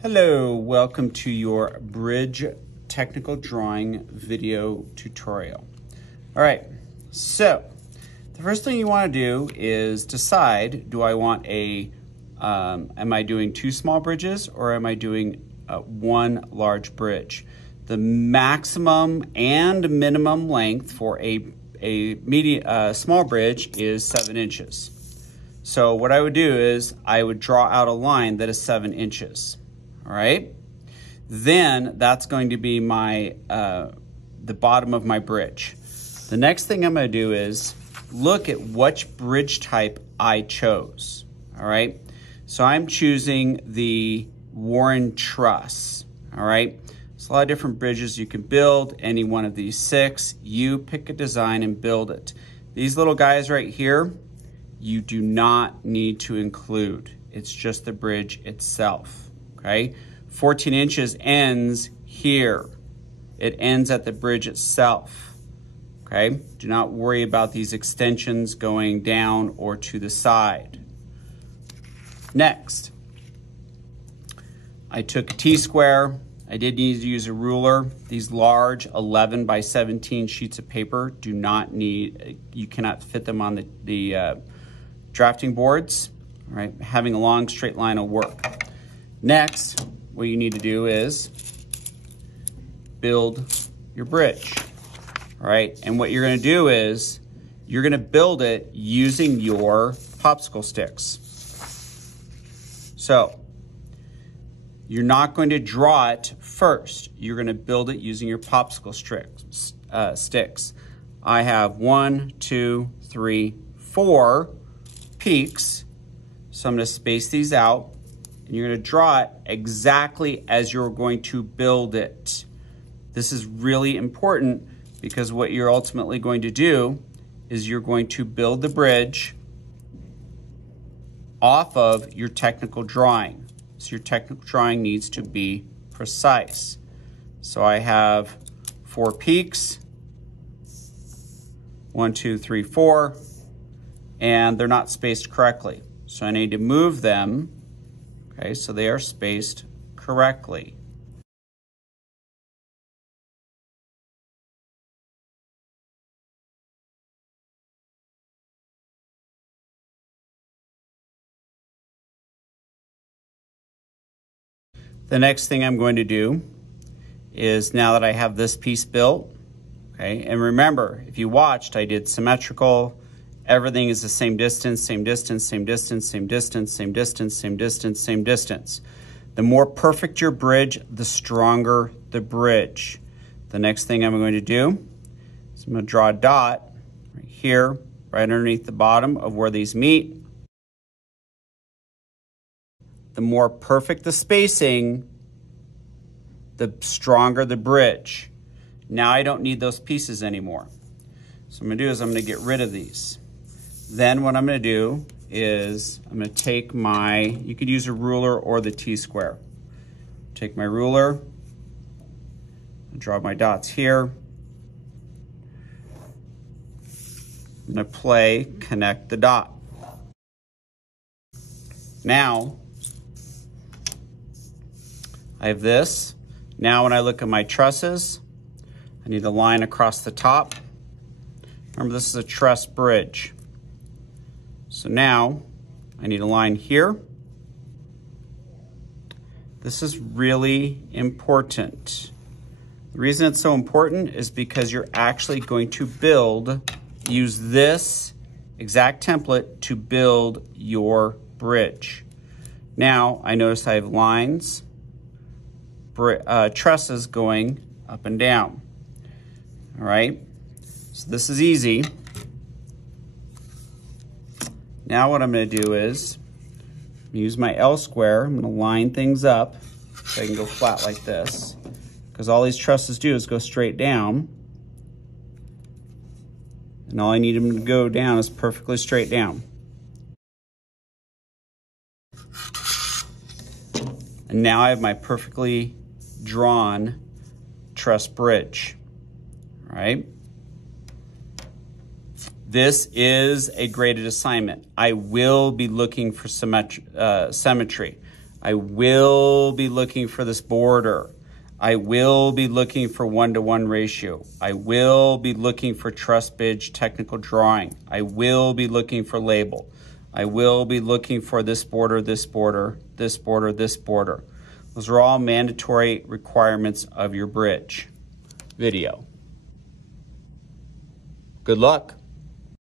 Hello, welcome to your bridge technical drawing video tutorial. All right, so the first thing you want to do is decide, do I want am I doing two small bridges or am I doing one large bridge? The maximum and minimum length for a small bridge is 7 inches. So what I would do is I would draw out a line that is 7 inches. All right, then that's going to be my the bottom of my bridge. The next thing I'm going to do is look at which bridge type I chose. All right, so I'm choosing the Warren Truss. All right, there's a lot of different bridges you can build. Any one of these 6, you pick a design and build it. These little guys right here, you do not need to include. It's just the bridge itself. Okay, 14 inches ends here. It ends at the bridge itself. Okay, do not worry about these extensions going down or to the side. Next, I took a T-square. I did need to use a ruler. These large 11 by 17 sheets of paper do not need, you cannot fit them on the drafting boards. All right, having a long straight line will work. Next, what you need to do is build your bridge, all right? And what you're gonna do is you're gonna build it using your popsicle sticks. So, you're not going to draw it first. You're gonna build it using your popsicle sticks. I have 1, 2, 3, 4 peaks. So I'm gonna space these out. And you're gonna draw it exactly as you're going to build it. This is really important because what you're ultimately going to do is you're going to build the bridge off of your technical drawing. So your technical drawing needs to be precise. So I have 4 peaks, 1, 2, 3, 4, and they're not spaced correctly. So I need to move them. Okay, so they are spaced correctly. The next thing I'm going to do is, now that I have this piece built, okay, and remember, if you watched, I did symmetrical. Everything is the same distance, same distance, same distance, same distance, same distance, same distance, same distance. The more perfect your bridge, the stronger the bridge. The next thing I'm going to do is I'm going to draw a dot right here, right underneath the bottom of where these meet. The more perfect the spacing, the stronger the bridge. Now I don't need those pieces anymore. So what I'm going to do is I'm going to get rid of these. Then what I'm going to do is I'm going to take my, you could use a ruler or the T-square. Take my ruler, draw my dots here. I'm going to connect the dot. Now, I have this. Now when I look at my trusses, I need a line across the top. Remember, this is a truss bridge. So now I need a line here. This is really important. The reason it's so important is because you're actually going to use this exact template to build your bridge. Now I notice I have lines, trusses going up and down. All right, so this is easy. Now what I'm going to do is use my L square. I'm going to line things up so I can go flat like this, because all these trusses do is go straight down, and all I need them to go down is perfectly straight down. And now I have my perfectly drawn truss bridge. All right. This is a graded assignment. I will be looking for symmetry. I will be looking for this border. I will be looking for 1-to-1 ratio. I will be looking for truss bridge technical drawing. I will be looking for label. I will be looking for this border, this border, this border, this border. Those are all mandatory requirements of your bridge video. Good luck.